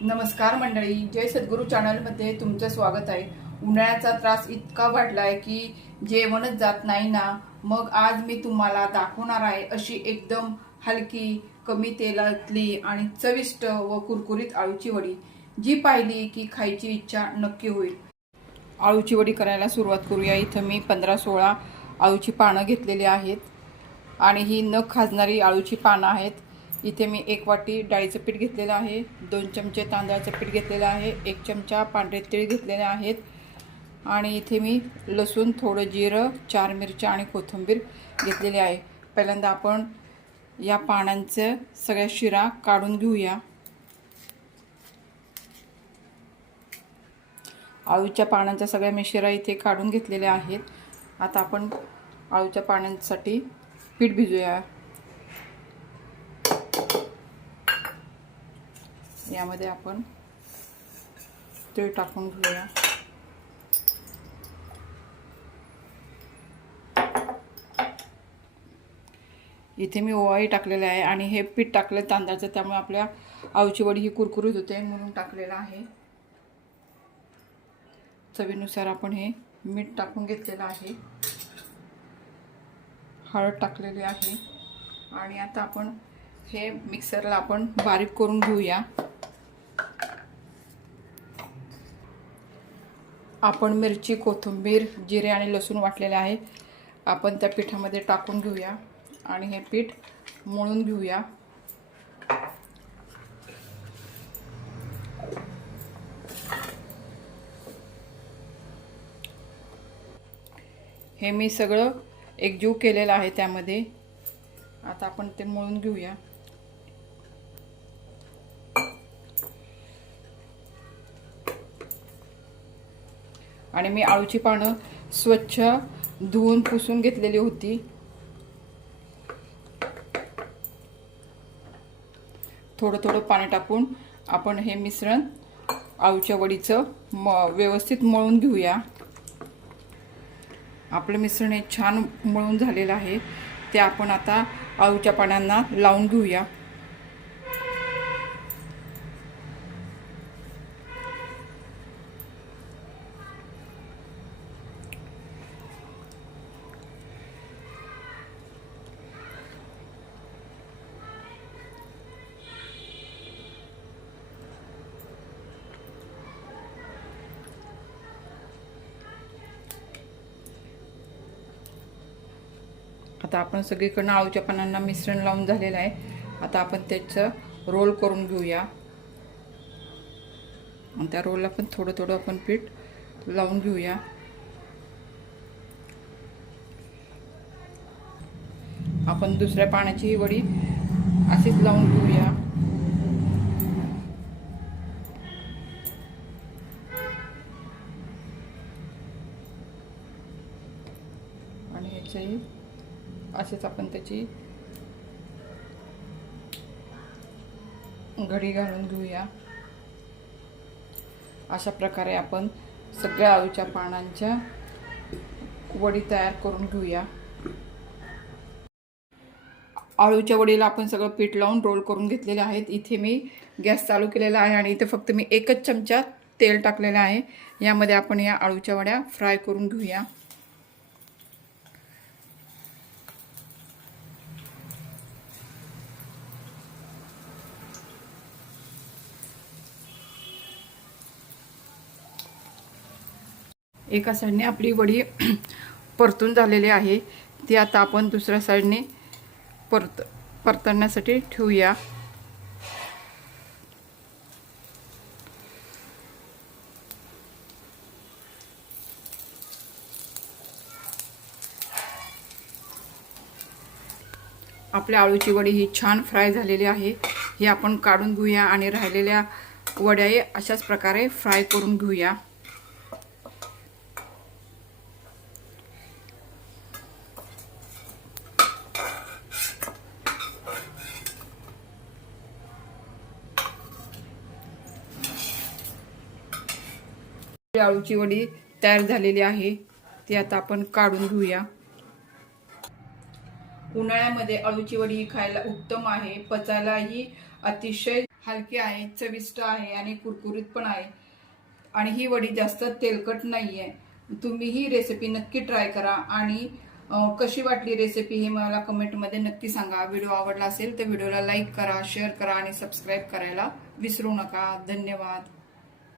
नमस्कार मंडळी, जय सद्गुरू चॅनलमध्ये तुमचं स्वागत आहे। उन्हाळ्याचा त्रास इतका वाढलाय की जेवणच जात नाही ना। मग आज मी तुम्हाला दाखवणार आहे अशी एकदम हलकी, कमी तेलातली आणि चविष्ट व कुरकुरीत आळूची वडी, जी पाहिली की खायची इच्छा नक्की होईल। आळूची वडी करायला सुरुवात करूया। इथं मी 15-16 आळूची पानं घेतलेली आहेत आणि ही न खाजणारी आळूची पानं आहेत। इथे मी 1 वाटी डाळीचं पीठ घेतलेलं आहे, 2 चमचे तांदळाचं पीठ घेतलेलं आहे, 1 चमचा पांढरे तीळ घेतलेले आहेत आणि इथे मी लसूण, थोडं जिरं, 4 मिरच्या आणि कोथिंबीर घेतलेली आहे। पहिल्यांदा आपण या पानांचे सगळ्या शिरा काढून घेऊया। आळूच्या पानांच्या सगळ्या मी शिरा इथे काढून घेतलेल्या आहेत। आता आपण आळूच्या पानांसाठी पीठ भिजूया। यामध्ये आपण तीळ टाकून घेऊया। इथे मी ओवाही टाकलेला आहे आणि हे पीठ टाकले तांदळाचं, त्यामुळे आपल्या आळूची वडी ही कुरकुरीत होते म्हणून टाकलेला आहे। चवीनुसार आपण हे मीठ टाकून घेतलेलं आहे, हळद टाकलेली आहे आणि आता आपण हे मिक्सरला आपण बारीक करून घेऊया। आपण मिरची, कोथिंबीर, जिरे आणि लसूण वाटलेले आहे, आपण त्या पिठामध्ये टाकून घेऊया आणि हे पीठ मळून घेऊया। हे मी सगळं एकजीव केलेलं आहे त्यामध्ये। आता आपण ते मळून घेऊया। आणि मी आळूची पानं स्वच्छ धुवून पुसून घेतलेली होती। थोडं थोडं पाणी टाकून आपण हे मिश्रण आळूच्या वडीचं व्यवस्थित मळून घेऊया। आपलं मिश्रण हे छान मळून झालेलं आहे, ते आपण आता आळूच्या पानांना लावून घेऊया। आता आपण सगळीकडनं आळूच्या पानांना मिश्रण लावून झालेलं आहे। आता आपण त्याचं रोल करून घेऊया आणि त्या रोलला पण थोडं थोडं आपण पीठ लावून घेऊया। आपण दुसऱ्या पानाची वडी अशीच लावून घेऊया। आणि ह्याचंही असेच आपण त्याची घडी घालून घेऊया। अशा प्रकारे आपण सगळ्या आळूच्या पानांच्या वडी तयार करून घेऊया। आळूच्या वडीला आपण सगळं पीठ लावून रोल करून घेतलेले आहेत। इथे मी गॅस चालू केलेला आहे आणि इथे फक्त मी 1च चमचा तेल टाकलेलं आहे। यामध्ये आपण या आळूच्या वड्या फ्राय करून घेऊया। एका साईडने आपली वडी परतून झालेली आहे, ती आता आपण दुसऱ्या साईडने परतण्यासाठी ठेवूया। आपल्या आळूची वडी ही छान फ्राय झालेली आहे। ही आपण काढून घेऊया आणि राहिलेल्या वड्या अशाच प्रकारे फ्राय करून घेऊया। आळूची वडी तयार झालेली आहे, ती आता आपण काढून घेऊया। उन्हाळ्यामध्ये अळूची वडी खायला उत्तम आहे, पचायलाही अतिशय हलकी आहे, चविष्ट आहे आणि कुरकुरीत पण आहे. आणि ही वडी जास्त तेलकट नाहीये. तुम्ही ही रेसिपी नक्की ट्राय करा आणि कशी वाटली रेसिपी हे मला कमेंटमध्ये नक्की सांगा. व्हिडिओ आवडला असेल तर व्हिडिओला लाईक करा, शेअर करा आणि सबस्क्राईब करायला विसरू नका. धन्यवाद.